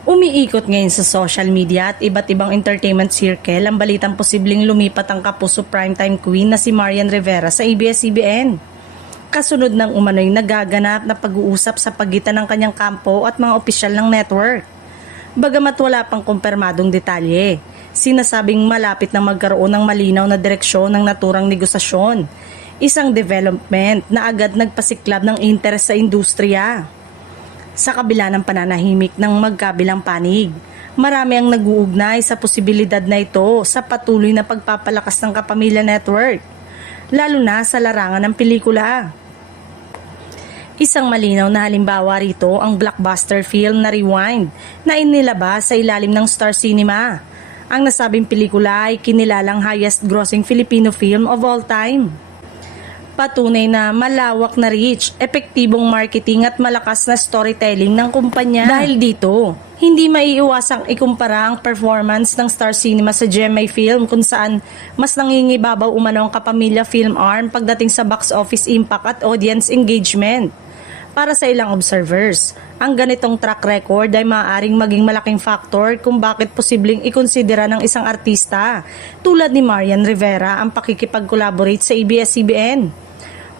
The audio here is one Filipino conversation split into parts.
Umiikot ngayon sa social media at iba't ibang entertainment circle ang balitang posibleng lumipat ang kapuso primetime queen na si Marian Rivera sa ABS-CBN. Kasunod ng umano'y nagaganap na pag-uusap sa pagitan ng kanyang kampo at mga opisyal ng network. Bagamat wala pang kumpirmadong detalye, sinasabing malapit na magkaroon ng malinaw na direksyon ng naturang negosasyon. Isang development na agad nagpasiklab ng interes sa industriya. Sa kabila ng pananahimik ng magkabilang panig, marami ang nag-uugnay sa posibilidad na ito sa patuloy na pagpapalakas ng Kapamilya Network, lalo na sa larangan ng pelikula. Isang malinaw na halimbawa rito ang blockbuster film na Rewind na inilabas sa ilalim ng Star Cinema. Ang nasabing pelikula ay kinilalang highest grossing Filipino film of all time. Patunay na malawak na reach, epektibong marketing at malakas na storytelling ng kumpanya. Dahil dito, hindi maiiwasang ikumpara ang performance ng Star Cinema sa GMA Film kung saan mas nangingibabaw umano ang Kapamilya Film Arm pagdating sa box office impact at audience engagement. Para sa ilang observers, ang ganitong track record ay maaaring maging malaking factor kung bakit posibleng ikonsidera ng isang artista tulad ni Marian Rivera ang pakikipag-collaborate sa ABS-CBN.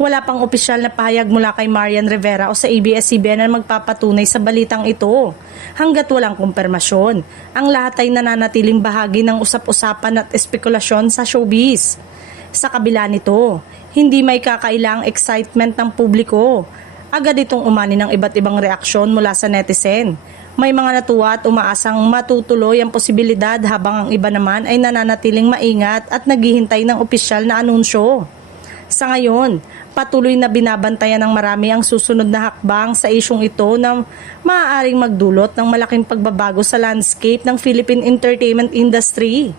Wala pang opisyal na pahayag mula kay Marian Rivera o sa ABS-CBN na magpapatunay sa balitang ito. Hanggat walang kumpirmasyon, ang lahat ay nananatiling bahagi ng usap-usapan at espekulasyon sa showbiz. Sa kabila nito, hindi may kakailang excitement ng publiko. Agad itong umani ng iba't ibang reaksyon mula sa netizen. May mga natuwa at umaasang matutuloy ang posibilidad habang ang iba naman ay nananatiling maingat at naghihintay ng opisyal na anunsyo. Sa ngayon, patuloy na binabantayan ng marami ang susunod na hakbang sa isyong ito na maaaring magdulot ng malaking pagbabago sa landscape ng Philippine entertainment industry.